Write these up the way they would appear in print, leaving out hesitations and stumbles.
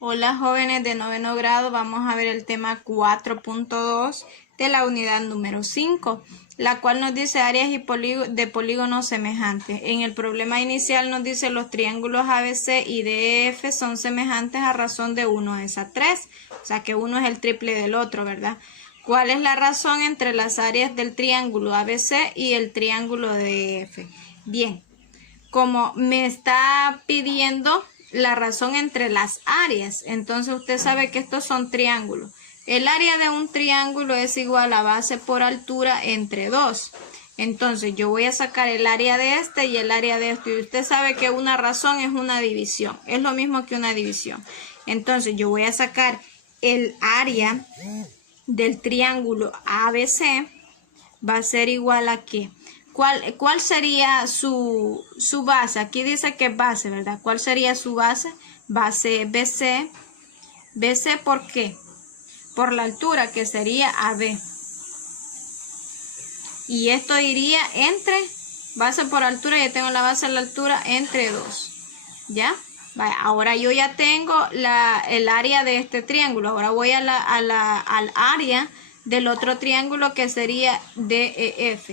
Hola jóvenes de noveno grado, vamos a ver el tema 4.2 de la unidad número 5, la cual nos dice áreas y de polígonos semejantes. En el problema inicial nos dice los triángulos ABC y DEF son semejantes a razón de 1 es a 3, o sea que uno es el triple del otro, ¿verdad? ¿Cuál es la razón entre las áreas del triángulo ABC y el triángulo DEF? Bien, como me está pidiendo la razón entre las áreas, entonces usted sabe que estos son triángulos. El área de un triángulo es igual a base por altura entre 2. Entonces yo voy a sacar el área de este y el área de este. Y usted sabe que una razón es una división. Es lo mismo que una división. Entonces yo voy a sacar el área del triángulo ABC. Va a ser igual a ¿qué? ¿Cuál sería su base? Aquí dice que es base, ¿verdad? ¿Cuál sería su base? Base BC. BC, ¿por qué? Por la altura, que sería AB. Y esto iría entre, base por altura, ya tengo la base de la altura entre 2. ¿Ya? Vaya, ahora yo ya tengo el área de este triángulo. Ahora voy al área del otro triángulo que sería DEF.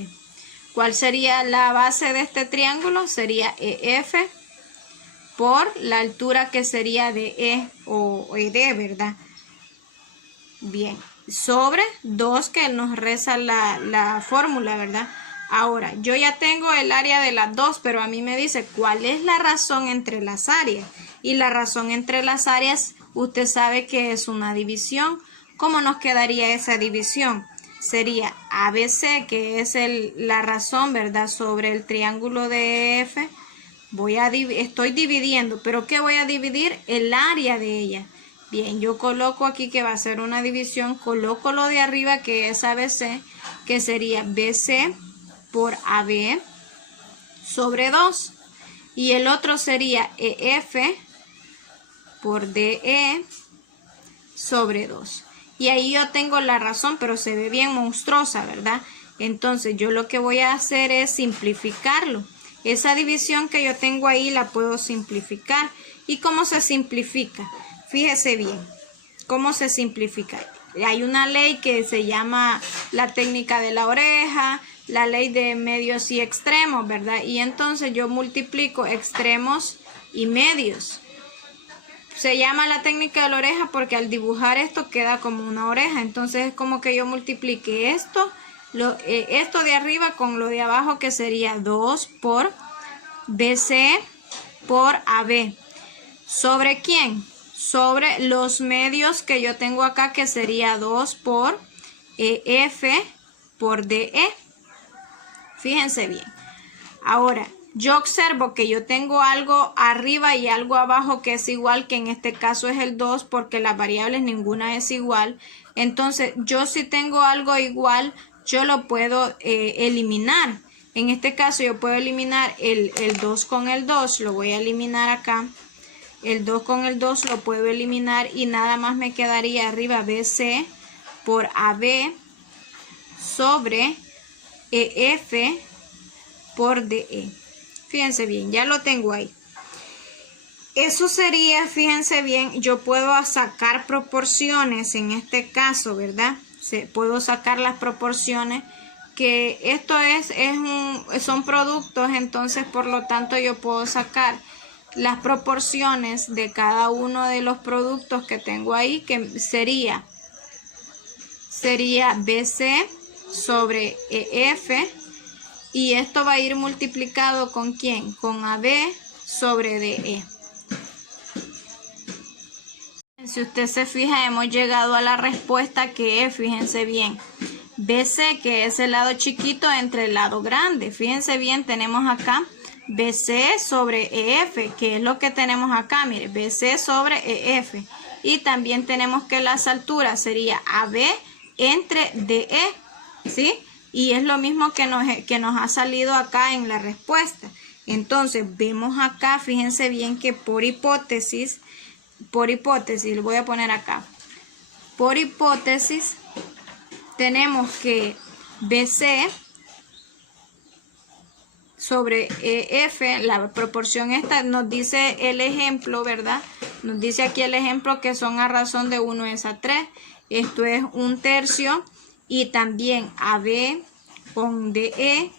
¿Cuál sería la base de este triángulo? Sería EF por la altura que sería DE o ED, ¿verdad? Bien, sobre 2 que nos reza la fórmula, ¿verdad? Ahora, yo ya tengo el área de las 2, pero a mí me dice cuál es la razón entre las áreas. Y la razón entre las áreas, usted sabe que es una división. ¿Cómo nos quedaría esa división? Sería ABC, que es la razón, ¿verdad? Sobre el triángulo de F. Estoy dividiendo, pero ¿qué voy a dividir? El área de ella. Bien, yo coloco aquí que va a ser una división, coloco lo de arriba que es ABC, que sería BC por AB sobre 2. Y el otro sería EF por DE sobre 2. Y ahí yo tengo la razón, pero se ve bien monstruosa, ¿verdad? Entonces yo lo que voy a hacer es simplificarlo. Esa división que yo tengo ahí la puedo simplificar. ¿Y cómo se simplifica? Fíjese bien, ¿cómo se simplifica? Hay una ley que se llama la técnica de la oreja, la ley de medios y extremos, ¿verdad? Y entonces yo multiplico extremos y medios. Se llama la técnica de la oreja porque al dibujar esto queda como una oreja. Entonces es como que yo multiplique esto de arriba con lo de abajo, que sería 2 por BC por AB. ¿Sobre quién? Sobre los medios que yo tengo acá, que sería 2 por EF por DE. Fíjense bien. Ahora, yo observo que yo tengo algo arriba y algo abajo que es igual, que en este caso es el 2, porque las variables ninguna es igual. Entonces, yo si tengo algo igual, yo lo puedo eliminar. En este caso, yo puedo eliminar el 2 con el 2, lo voy a eliminar acá. El 2 con el 2 lo puedo eliminar y nada más me quedaría arriba BC por AB sobre EF por DE. Fíjense bien, ya lo tengo ahí. Eso sería, fíjense bien, yo puedo sacar proporciones en este caso, ¿verdad? Puedo sacar las proporciones, que esto son productos, entonces por lo tanto yo puedo sacar las proporciones de cada uno de los productos que tengo ahí, que sería BC sobre EF, y esto va a ir multiplicado ¿con quién? Con AB sobre DE. Si usted se fija, hemos llegado a la respuesta que es, fíjense bien, BC, que es el lado chiquito entre el lado grande. Fíjense bien, tenemos acá BC sobre EF, que es lo que tenemos acá, mire, BC sobre EF. Y también tenemos que las alturas sería AB entre DE, ¿sí? Y es lo mismo que nos ha salido acá en la respuesta. Entonces, vemos acá, fíjense bien que por hipótesis, lo voy a poner acá, por hipótesis, tenemos que BC sobre EF, la proporción esta nos dice el ejemplo, ¿verdad? Nos dice aquí el ejemplo que son a razón de 1:3. Esto es 1/3 y también AB con DE.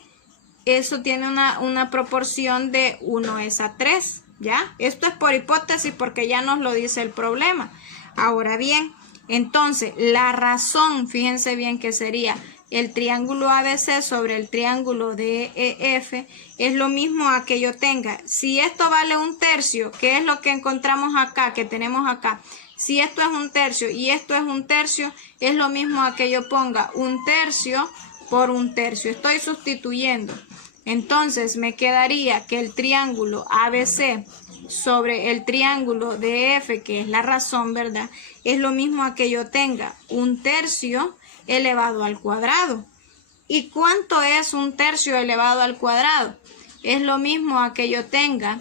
Eso tiene una proporción de 1:3, ¿ya? Esto es por hipótesis porque ya nos lo dice el problema. Ahora bien, entonces la razón, fíjense bien que sería el triángulo ABC sobre el triángulo DEF, es lo mismo a que yo tenga. Si esto vale 1/3, ¿qué es lo que encontramos acá, que tenemos acá? Si esto es 1/3 y esto es 1/3, es lo mismo a que yo ponga 1/3 por 1/3. Estoy sustituyendo. Entonces me quedaría que el triángulo ABC sobre el triángulo DF, que es la razón, ¿verdad? Es lo mismo a que yo tenga 1/3 elevado al cuadrado. ¿Y cuánto es 1/3 elevado al cuadrado? Es lo mismo a que yo tenga,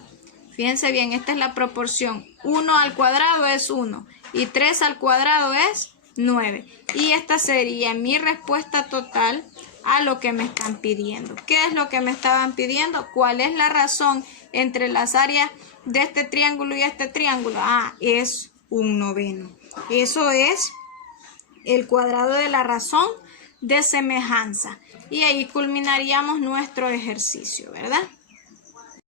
fíjense bien, esta es la proporción, 1 al cuadrado es 1 y 3 al cuadrado es 9. Y esta sería mi respuesta total a lo que me están pidiendo. ¿Qué es lo que me estaban pidiendo? ¿Cuál es la razón entre las áreas de este triángulo y este triángulo? Es 1/9. Eso es el cuadrado de la razón de semejanza. Y ahí culminaríamos nuestro ejercicio, ¿verdad?